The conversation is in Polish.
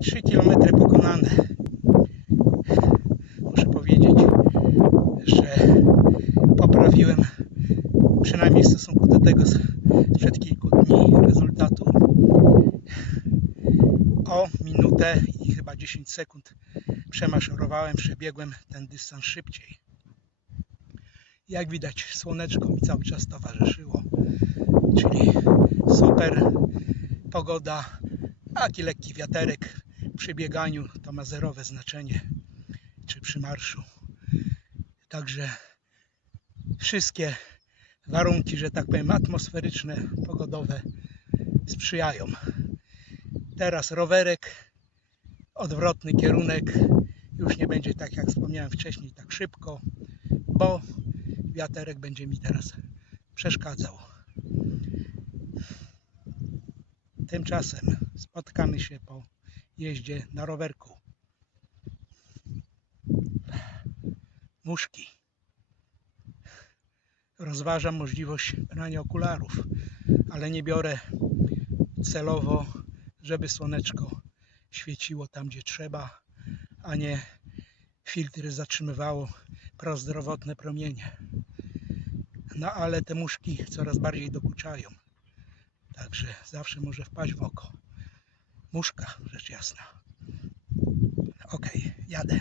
3 km pokonane. Muszę powiedzieć, że poprawiłem przynajmniej w stosunku do tego sprzed kilku dni rezultatu o minutę i chyba 10 sekund przemaszerowałem, przebiegłem ten dystans szybciej. Jak widać, słoneczko mi cały czas towarzyszyło, czyli super pogoda, taki lekki wiaterek przy bieganiu to ma zerowe znaczenie, czy przy marszu. Także wszystkie warunki, że tak powiem, atmosferyczne, pogodowe sprzyjają. Teraz rowerek, odwrotny kierunek, już nie będzie tak jak wspomniałem wcześniej, tak szybko, bo wiaterek będzie mi teraz przeszkadzał. Tymczasem spotkamy się po jeździe na rowerku. Muszki. Rozważam możliwość brania okularów, ale nie biorę celowo, żeby słoneczko świeciło tam, gdzie trzeba, a nie filtry zatrzymywało prozdrowotne promienie. No ale te muszki coraz bardziej dokuczają. Także zawsze może wpaść w oko. Muszka, rzecz jasna. Okej, jadę.